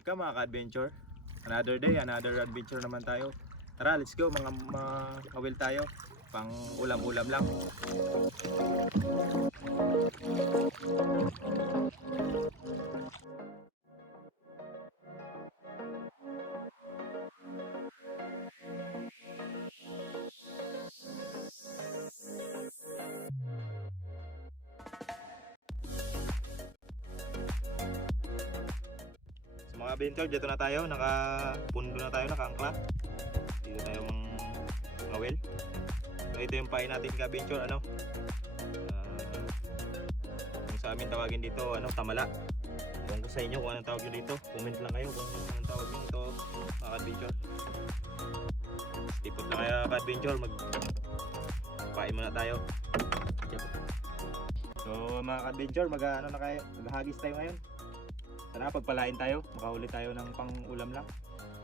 Welcome mga ka-adventure. Another day, another adventure naman tayo. Tara, let's go mga kawil tayo. Pang ulam-ulam lang. So, mga adventure, dito na tayo. Nakapundo na tayo, nakaangkla. Dito tayo mga kawil. So, ito yung pain natin ka-adventure. Kung sa amin tawagin dito, tamala. Kung sa inyo kung anong tawag nyo dito, comment lang kayo kung anong tawag nyo dito mga ka-adventure. Tipot na kaya ka-adventure, magpain muna tayo. So mga ka-adventure, maghahagis tayo ngayon. Sana pagpalain tayo, makahuli tayo ng pang ulam lang.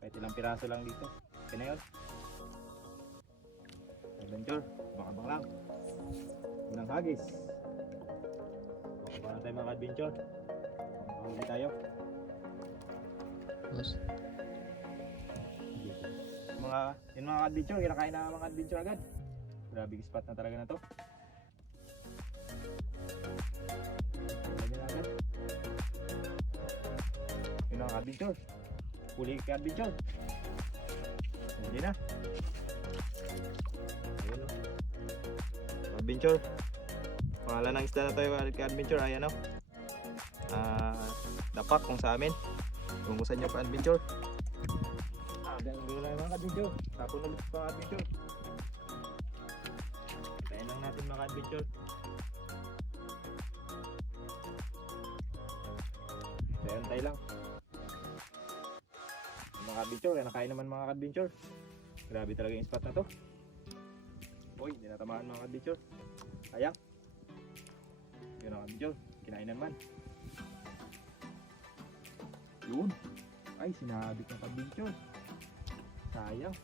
Kahit ilang piraso lang dito. Okay na yun. Adventure, baka lang. Unang hagis. Baka na tayo mga ka-adventure. Makahuli tayo. Boss, Yung mga adventure, kinakain na mga adventure agad. Grabe spot na talaga na to. Ganyan agad. Yung mga adventure. Huli ka adventure. Hindi na. Ayun o. Adventure. Pangalan ng isda na tayo ka adventure. Ayan o. Dapak kung sa amin. Kung gusto nyo pa adventure. Ganun lang mga adventure. Tapon ulit pa mga adventure. Tayo lang natin mga adventure. Tayo lang. Yung mga adventure, nakain naman mga adventure. Grabe talaga yung spot na to. Uy, hindi natamaan mga adventure. Sayang. Yun ang adventure, kinain naman. Yun. Ay, sinabit ng adventure. Sayang.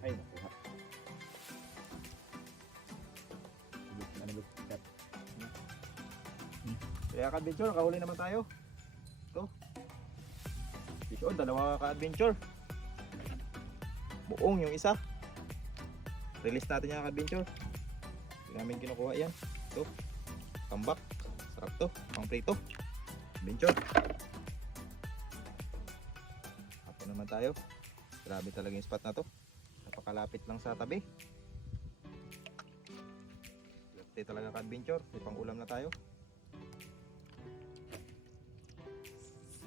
Ay, nakuha. Kaya ka-adventure, nakahuli naman tayo. Ito. Ito, dalawa ka-adventure. Buong yung isa. Release natin yung ka-adventure. Hindi namin kinukuha yan. Ito. Tambak. Sarap to. Pang prito. Adventure. Ako naman tayo. Grabe talaga yung spot na to. Napakalapit lang sa tabi. Lapit talaga ka-adventure. May pang ulam na tayo.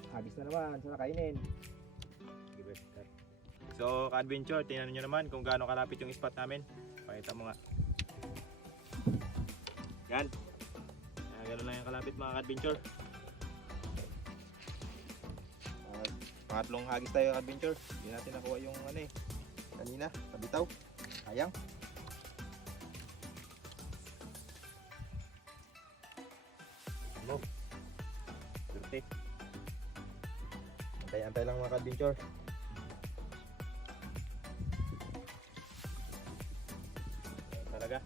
Hagis na naman sa kainin. So ka-adventure, tingnan nyo naman kung gaano kalapit yung spot namin. Pakita mo nga. Yan. Gano'n lang yung kalapit mga ka-adventure. Pangatlong hagis tayo ka-adventure. Hindi natin nakuha yung kanina, kabitaw. Sayang. Ano? Surte. Antay-antay lang mga ka-adventure. Talaga.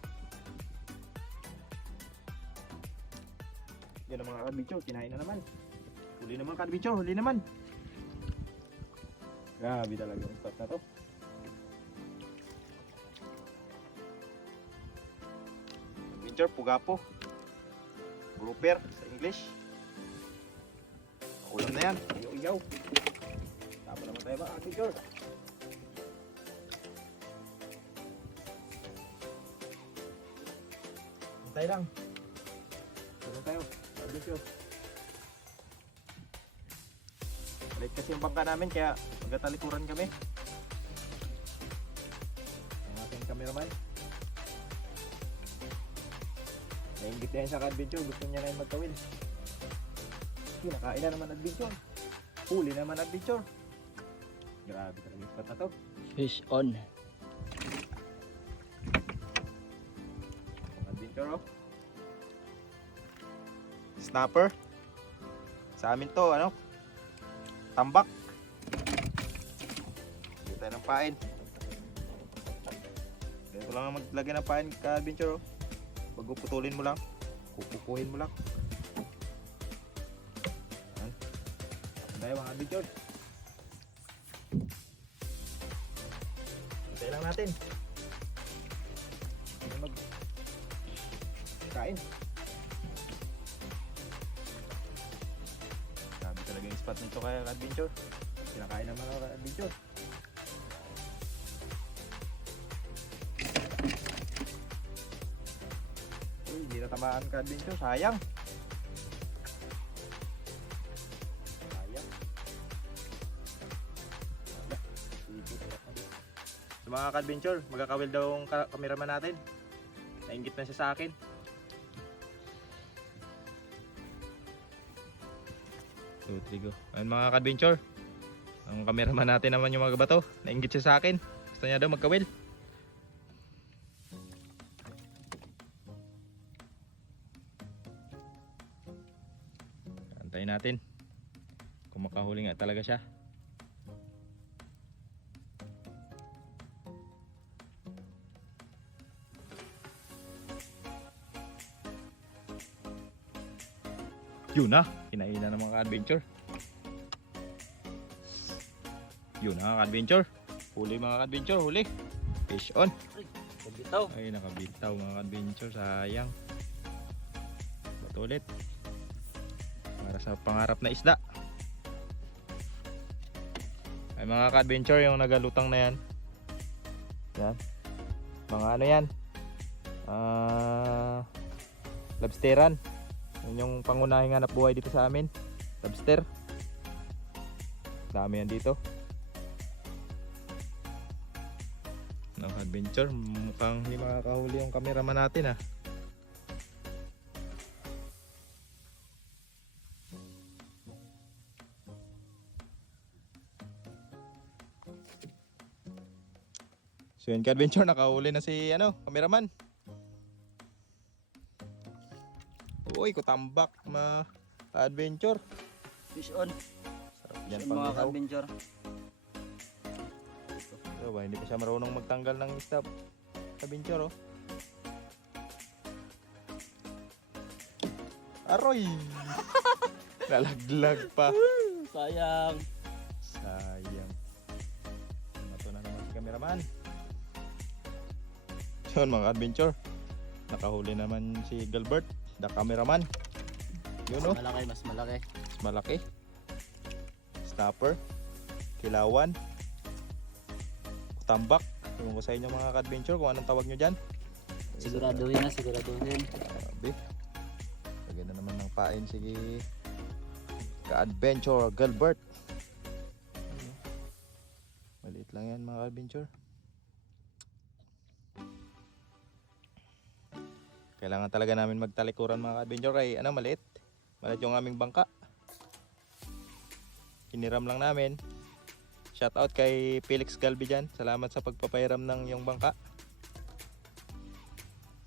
Yan ang mga ka-adventure, kinain na naman. Huli naman ka-adventure, huli naman. Grabe talaga yung spot na to. Adventure, pugapo. Grouper sa English. Ulam na yan. Iyaw-iyaw. Tapos naman tayo ba? Adventure. Hintay lang. Tapos tayo. Adventure. Balik kasi yung bangka namin kaya magkatalikuran kami. Ang ating cameraman. Nainggit na yan sa adventure. Gusto niya na yung magkawin. Nakain na naman adventure. Huli naman adventure. Grabe talaga yung spot na to. fish on. Adventure oh. Snapper. Sa amin to tambak. Dito tayo ng pain. Ganito lang ang maglagay ng pain ka-adventure oh. Pag puputulin mo lang, pupukuhin mo lang. tayo mga adventure. Hintay lang natin. Hindi mag-kain. Grabe talaga yung spot nito kaya adventure. Kinakain ng mga adventure. Uy, hindi natamaan ka adventure. Sayang. Sayang. So mga ka-adventure, magkakawil daw ang cameraman natin. Nainggit na siya sa akin. So, trigo. Ayun mga ka-adventure. Ang cameraman natin naman yung mga bato. Nainggit siya sa akin. Gusto niya daw magkawil. Antayin natin kung makahuli nga talaga siya. Yun na, kinainan ng mga adventure. Yun na adventure. Huli mga adventure, huli. Fish on. Bitaw. Ay, nakabitaw mga adventure, sayang. Ba't ulit? Para sa pangarap na isda. Ay mga ka-adventure, yung nagalutang na yan. Yan. Mga ano yan? Lobsteran. Yun yung pangunahing hanap buhay dito sa amin. Lobster. Dami yan dito. Adventure, mukhang hindi makakahuli yung cameraman natin ah. So yun ka-adventure, nakahuli na si cameraman. Uy, kutambak mga ka-adventure. Fish on. Sarap yan Fish on mga pang ka-adventure. So, hindi pa siya marunong magtanggal ng isda. Adventure, oh. Aroy! Nalaglag pa. Sayang. Sayang. Mato na naman si cameraman. Yun mga adventure. Nakahuli naman si Gilbert, the cameraman. Yun, oh. Malaki, mas malaki. Mas malaki. Snapper. Kilawan. Tambak. Ewan ko sa inyo mga ka-adventure kung anong tawag nyo dyan. Siguraduhin na, siguraduhin. Grabe. Lagyan na naman ng pain si ka-adventure Gilbert. Maliit lang yan mga ka-adventure. Kailangan talaga namin magtalikuran mga ka-adventure kay maliit. Maliit yung aming bangka. Hiniram lang namin. Shout out kay Felix Galbi dyan. Salamat sa pagpapairam ng yung bangka.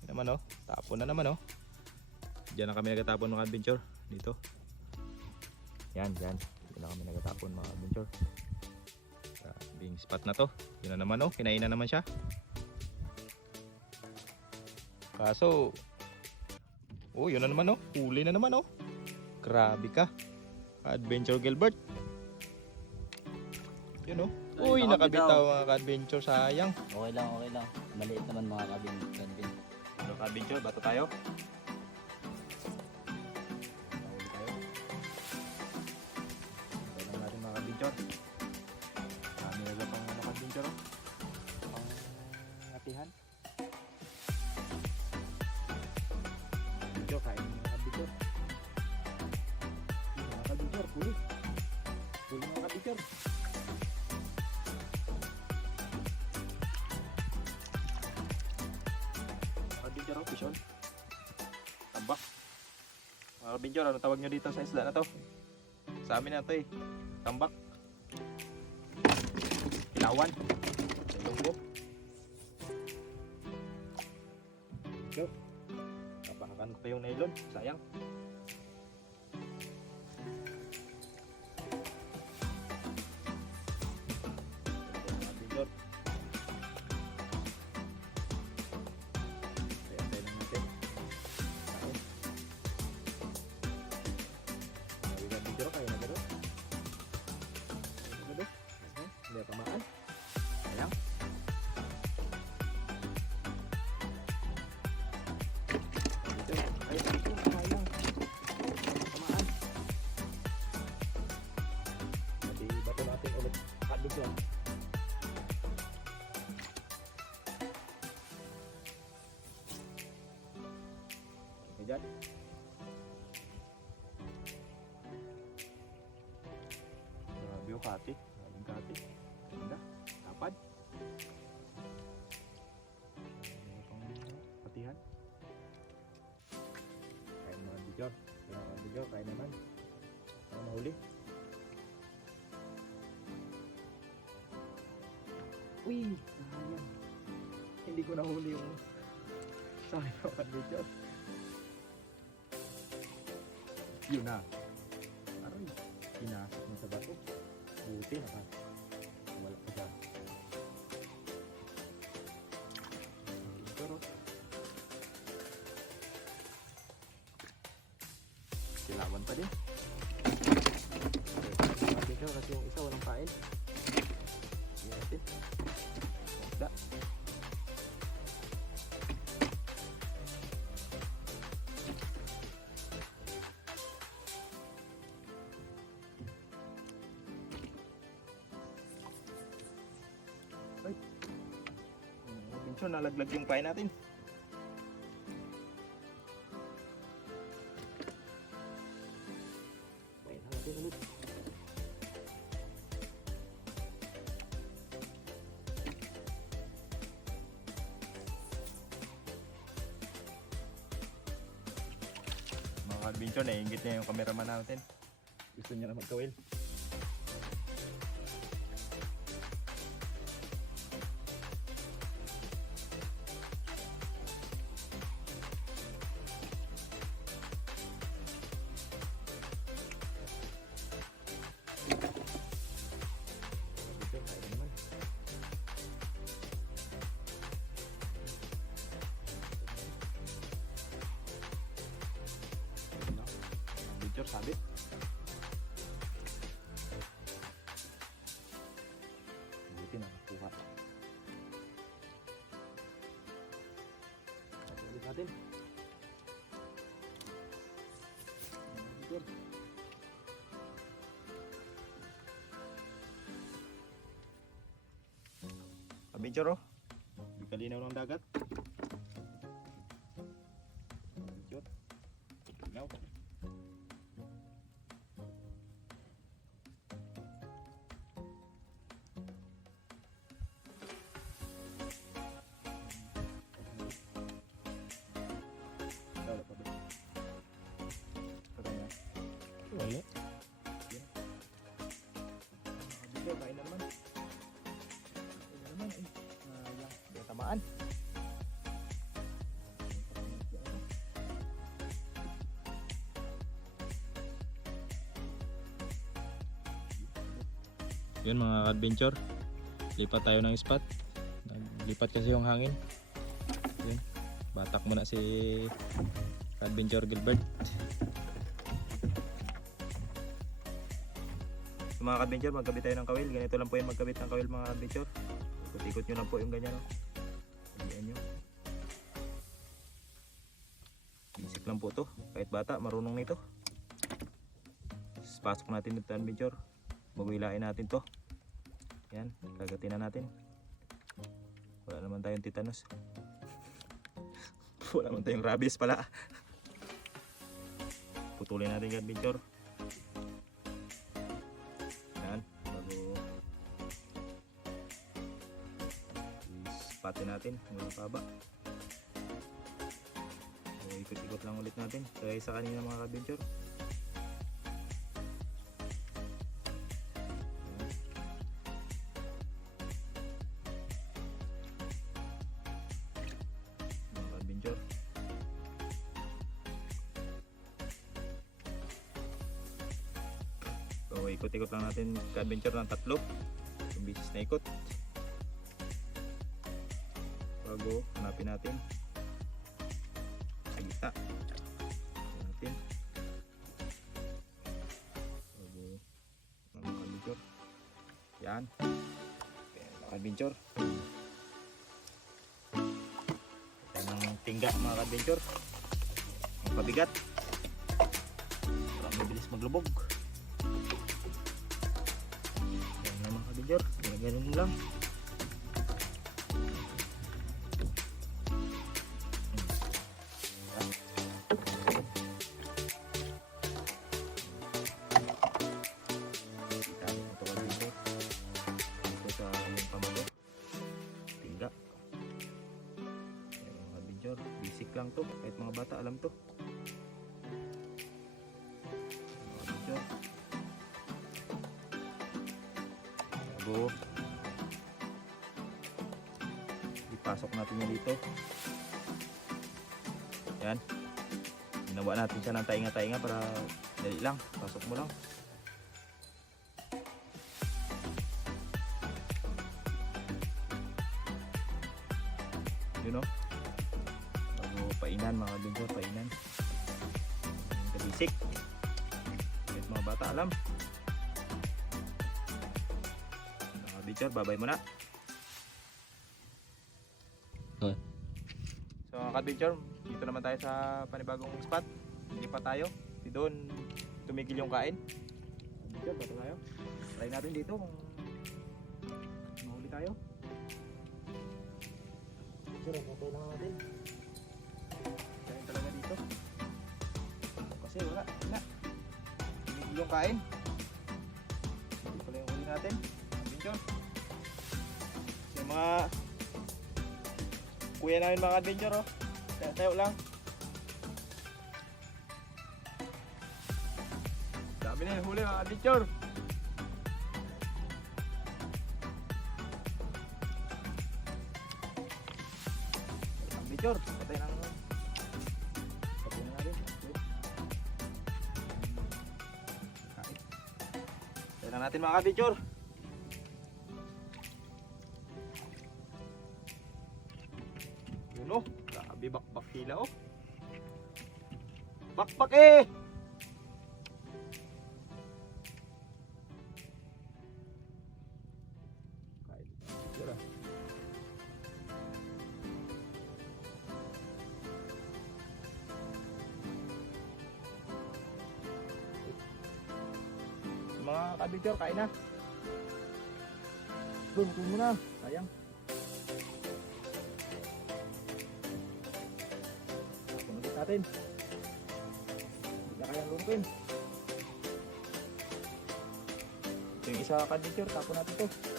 Yan naman oh. Tapon na naman oh. Diyan na kami nagatapon mga adventure. Dito. Yan, dyan. Dito na kami nagatapon mga adventure. Bing spot na to. Yun na naman oh. Kinain na naman siya. Kaso, oh yun na naman oh. Huli na naman oh. Grabe ka. Adventure Gilbert. Yun oh. Uy, nakabitaw mga ka-adventure, sayang. Okay lang, okay lang. Maliit naman mga ka-adventure. Ano ka-adventure? Bato tayo? Nahuli tayo. Hintay lang natin mga ka-adventure. Marami na lang pang mga ka-adventure oh. Pang atihan. Adventure, kain mga ka-adventure. Mga ka-adventure, huli. Huli mga ka-adventure. Fish on. Tambak. Mga kabinyor, ano tawag nyo dito sa isla na to? Sa amin na to eh. Tambak. Kilawan. Ilonggo. So, napahakan ko pa yung nylon. Sayang. Mga kabinyor. Hindi tamaan. Sayang. Dito. Ay, dito. Sayang. Tamaan. Jadi, bato natin ulit. Habis lang. Okay, dyan. Grabe yung kati. Grabing kati. Ganda. Tapad. Itong patihan. Kain mga bidyor. Mga bidyor, kain naman. Para mahuli. Uy! Sayang. Hindi ko nahuli yung sayang mga bidyor. Yun na. Aray. Pinasok mo sa bato. Buti naka. Wala pa siya. Pero silawan pa din. Okay, kasi yung isa walang kain. Hindi natin. Isda. So, nalaglag yung pain natin. Pain natin ulit. Mga ka-adventure, naiingit niya yung cameraman natin. Gusto niya na magkawil. Sabit. Buti na nakuha. Ulit natin. Good. Adventure oh. Di kalinaw ng dagat. Adventure. Now. Wala. Dito, kain na naman. Kain na naman. Hindi tamaan. Yun mga adventure. Lipat tayo ng spot. Lipat kasi yung hangin. Yun. Batak muna si Adventure Gilbert. Mga ka-adventure, magkabit tayo ng kawil. Ganito lang po yung magkabit ng kawil mga adventure. Ikot-ikot nyo lang po yung ganyan. Ganyan nyo. Basic lang po to. Kahit bata, marunong nito. Pasok natin ito adventure. Magwilain natin to. Yan, kagatin na natin. Wala naman tayong tetanus. Wala naman tayong rabies pala. Putulin natin yung adventure. Ispatin natin mula paba. So, ikot-ikot lang ulit natin kaya sa kanina mga ka-adventure. Mga ka-adventure, so ikot-ikot lang natin ka-adventure ng tatlo yung bisis na ikot bago hanapin natin sa gitna. Hanapin natin bago mga ka-adventure. Yan. Adventure. Ito ng tingga mga adventure. Ang pabigat. Para mabilis maglubog. Yan na mga adventure. Ganyan lang. Basic lang to, kahit mga bata alam to. Bago ipasok natin yan dito. Yan. Ginawa natin siya ng tainga-tainga para dali lang, pasok mo lang. Yun o. Painan mga adventure, painan. Yung basic. Kahit mga bata alam. Mga adventure, babay muna. Okay. So mga adventure, dito naman tayo sa panibagong spot. Hindi pa tayo. Di doon tumigil yung kain. Adventure, bata tayo. Try natin dito kung mahuli tayo. Adventure, patay lang natin. Talaga dito kasi wala tumigil yung kain. Hindi pala yung huli natin adventure. So mga kuya namin mga adventure oh, tayo lang, dami na yung huli mga adventure. Adventure, patay na naman. Tignan natin mga ka-picture. Yun o, grabe bakbak hila o. Bakbak eh! Mga ka-picture, kain na. Kunin mo na, sayang. Punutin natin. Hindi na kayang lumpin. Ito yung isa ka-picture, tapon natin ito.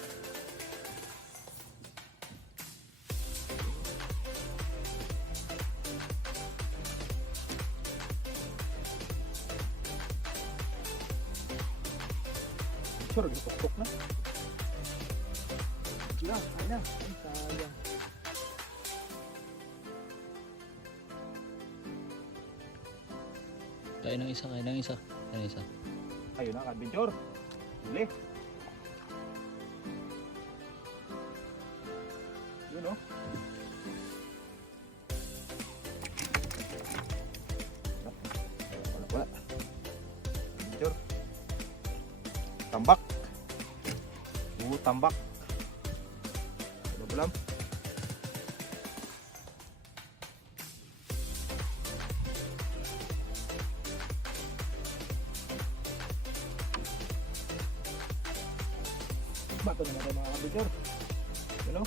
Sure, gutok-tok na. Sila, kain na. Ay, sayang. Kain ng isa, kain ng isa. Kain ng isa. Ayun na, ka-adventure. Huli. Yun o. Wala. Adventure. Tambak. Tambak. Belum. Bato naman tayo mga ka-picture. Yun o.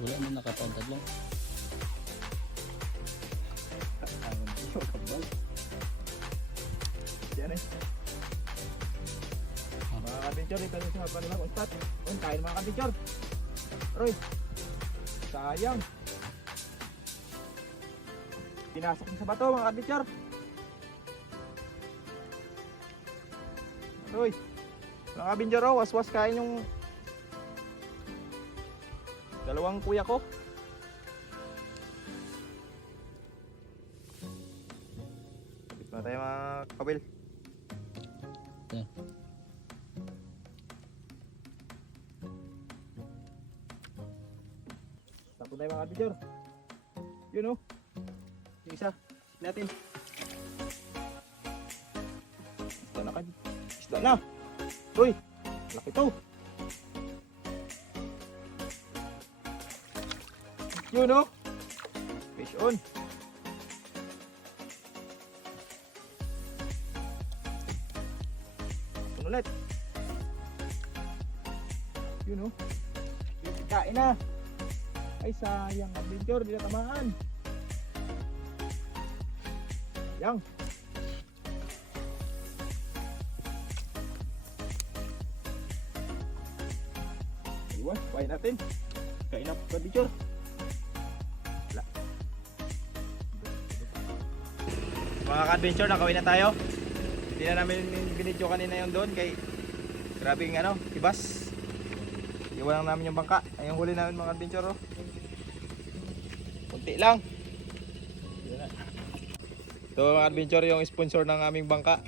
Wala man nakapauntad lang. Yan eh. Mga ka-picture, dito sa panibagong spot. Kain mga ka-picture. Roy, sayang. Pinasok niya sa bato mga ka-picture. Roy, mga ka-picture, waswas kain yung dalawang kuya ko. Dito na tayo mga kabil. Yan. Tapos tayo mga ka-picture. Yun o. Yung isa. Natin. Isda na ka. Isda na. Uy. Laki to. Yun no? Fish on. Ulit. Yun no? Yung kain na. Ay sayang, adventure, di na tamaan. Yang. Iwan, pahin natin. Kain na adventure. Wala. Mga ka-adventure, nakawin na tayo. Hindi na namin binidyo kanina yung doon kay grabing ano, ibas. Iwan lang namin yung bangka. Ayun huli namin mga adventure oh. Kunti lang. Ito mga adventure yung sponsor ng aming bangka.